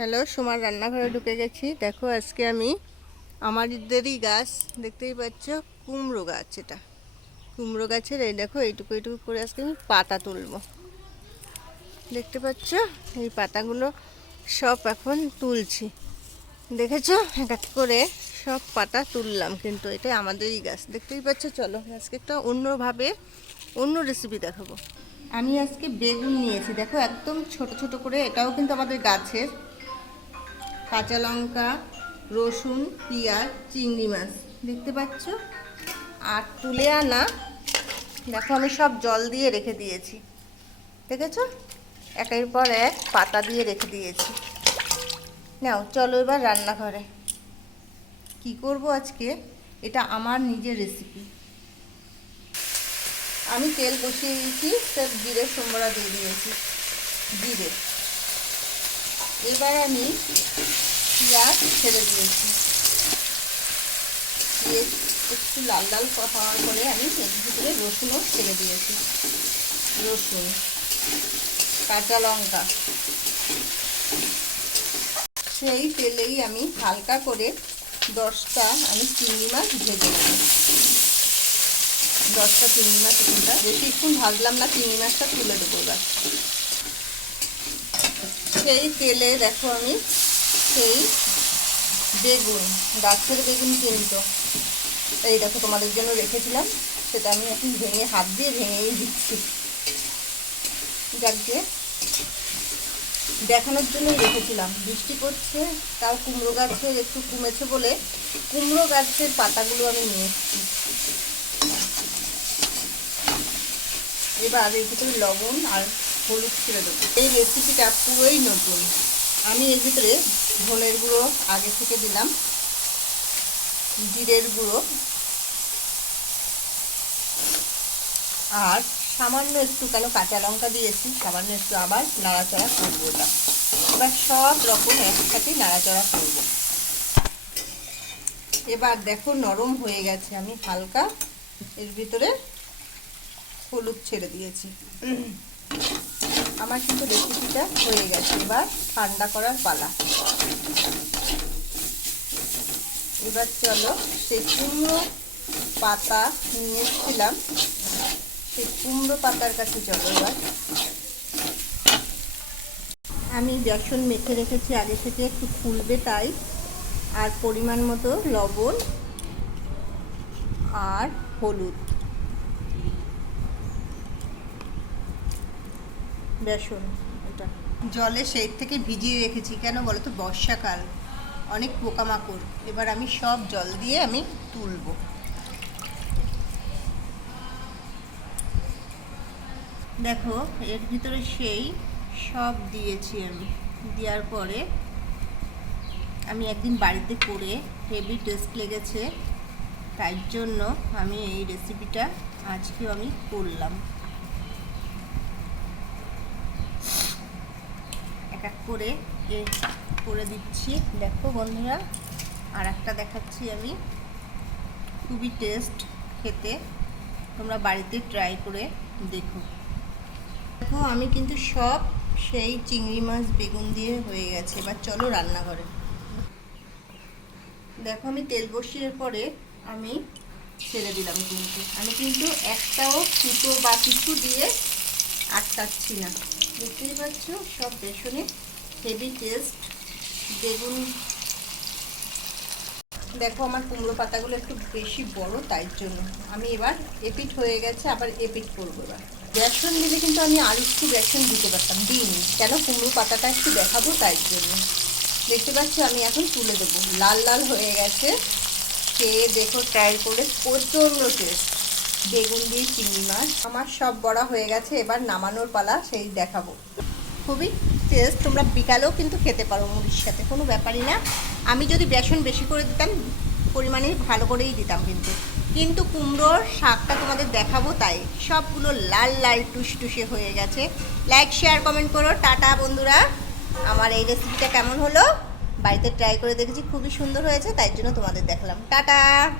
Hello, সোমার রান্নাঘরে ঢুকে গেছি। দেখো, আজকে আমি আমাদেরই গাছ, দেখতেই পাচ্ছ, কুমড়ো গাছ এটা। কুমড়ো গাছের এই দেখো, এইটুকু এইটুকু করে আজকে আমি পাতা তুলবো। দেখতে পাচ্ছ, এই পাতাগুলো সব এখন তুলছি। দেখেছ? এক এক করে? সব পাতা তুললাম, কিন্তু এটা আমাদেরই গাছ। দেখতেই পাচ্ছ? চলো, আজকে একটা অন্যভাবে, অন্য রেসিপি দেখাবো। আমি আজকে বেগুন নিয়েছি। দেখো, একদম ছোট ছোট করে, এটাও কিন্তু আমাদের গাছের। কাঁচা লঙ্কা, রসুন, পেঁয়াজ, চিংড়ি মাছ। দেখতে পাচ্ছ? আর তুলে আনা, দেখো আমি সব জল দিয়ে রেখে দিয়েছি। দেখেছ? একের পর এক পাতা দিয়ে রেখে দিয়েছি। নাও, চলো এবার রান্নাঘরে। কি করব আজকে? এটা আমার নিজের রেসিপি আমি তেল বসিয়ে দিয়েছি সব জিরে সোমরা দিয়ে দিয়েছি। জিরে। এবার আমি পেঁয়াজ ছেড়ে দিয়েছি। একটু লাল লাল হওয়ার পরে আমি ভিতরে রসুনও ছেড়ে দিয়েছি। রসুন, কাঁচা লঙ্কা। সেই তেলেই আমি হালকা করে দশটা আমি চিংড়ি মাছ ভেজে নেব। দশটা চিংড়ি মাছ এখানটা বেশিক্ষণ ভাজলাম না, চিংড়ি মাছটা তুলে দেবো এবার। সেই তেলে দেখো আমি সেই বেগুন, গাছের বেগুন কিন্তু। এই দেখো, তোমাদের জন্য রেখেছিলাম। সেটা আমি এখন ভেঙে, হাত দিয়ে ভেঙেই দিচ্ছি। যাকে দেখানোর জন্যই রেখেছিলাম। বৃষ্টি পড়ছে, তাও কুমড়ো গাছের একটু কমেছে বলে কুমড়ো গাছের পাতাগুলো আমি নিয়ে এসেছি। এবার এর ভিতরে লবণ আর হলুদ ছেড়ে দেবো। এই রেসিপিটা পুরোই নতুন। আমি এর ভিতরে ধনের গুঁড়ো আগে থেকে দিলাম, জিরের গুঁড়ো, আর সামান্য একটু কেন কাঁচা লঙ্কা দিয়েছি, সামান্য একটু আবার নাড়াচাড়া করব ওটা এবার সব রকম একসাথে নাড়াচাড়া করব। এবার দেখো নরম হয়ে গেছে, আমি হালকা এর ভিতরে হলুদ ছেড়ে দিয়েছি। আমার কিন্তু রেসিপিটা হয়ে গেছে। এবার ঠান্ডা করার পালা। এবার চলো সেই কুমড়ো পাতা নিয়ে এসেছিলাম সেই কুমড়ো পাতার কাছে চলো এবার। আমি বেসন মেখে রেখেছি আগে থেকে, একটু ফুলবে তাই। আর পরিমাণ মতো লবণ আর হলুদ। বেসন এটা জলে সেই থেকে ভিজিয়ে রেখেছি, কেন বলো তো বর্ষাকাল, অনেক পোকামাকড়। এবার আমি সব জল দিয়ে আমি তুলব। দেখো, এর ভিতরে সেই সব দিয়েছি আমি। দেওয়ার পরে আমি একদিন বাড়িতে করে হেভি টেস্ট লেগেছে, তাই জন্য আমি এই রেসিপিটা আজকেও আমি করলাম এক এক করে করে দিচ্ছি। দেখো বন্ধুরা আর একটা দেখাচ্ছি আমি। খুবই টেস্ট খেতে। তোমরা বাড়িতে ট্রাই করে দেখো। দেখো, আমি কিন্তু সব সেই চিংড়ি মাছ, বেগুন দিয়ে হয়ে গেছে। এবার চলো রান্নাঘরে। দেখো, আমি তেল বসিয়ে পরে আমি ছেড়ে দিলাম কিন্তু। আমি কিন্তু একটাও ফুটো বা কিছু দিয়ে আটকাচ্ছি না। দেখতেই পাচ্ছ, সব বেসনে হেভি টেস্ট, বেগুন। দেখো আমার কুমড়ো পাতাগুলো একটু বেশি বড়, তাই জন্য। আমি এবার এপিট হয়ে গেছে, আবার এপিট করব এবার। বেসন দিলে কিন্তু আমি আর একটু বেসন দিতে পারতাম, দিইনি। কেন? কুমড়ো পাতাটা একটু দেখাবো, তাই জন্য। দেখতে পাচ্ছ, আমি এখন তুলে দেবো। লাল লাল হয়ে গেছে। খেয়ে দেখো ট্রাই করে প্রচণ্ড টেস্ট। বেগুন দিয়ে চিংড়ি মাছ। আমার সব বড়া হয়ে গেছে, এবার নামানোর পালা সেই দেখাবো। খুবই টেস্ট তোমরা বিকালেও কিন্তু খেতে পারো মুড়ির সাথে, কোনো ব্যাপারই না। আমি যদি বেসন বেশি করে দিতাম, পরিমাণে ভালো করেই দিতাম কিন্তু। কিন্তু কুমড়োর শাকটা তোমাদের দেখাবো তাই। সবগুলো লাল লাল, টুসটুসে হয়ে গেছে। লাইক শেয়ার কমেন্ট করো। টাটা, বন্ধুরা। আমার এই রেসিপিটা কেমন হলো? বাড়িতে ট্রাই করে দেখেছি, খুবই সুন্দর হয়েছে, তাই জন্য তোমাদের দেখলাম। টাটা!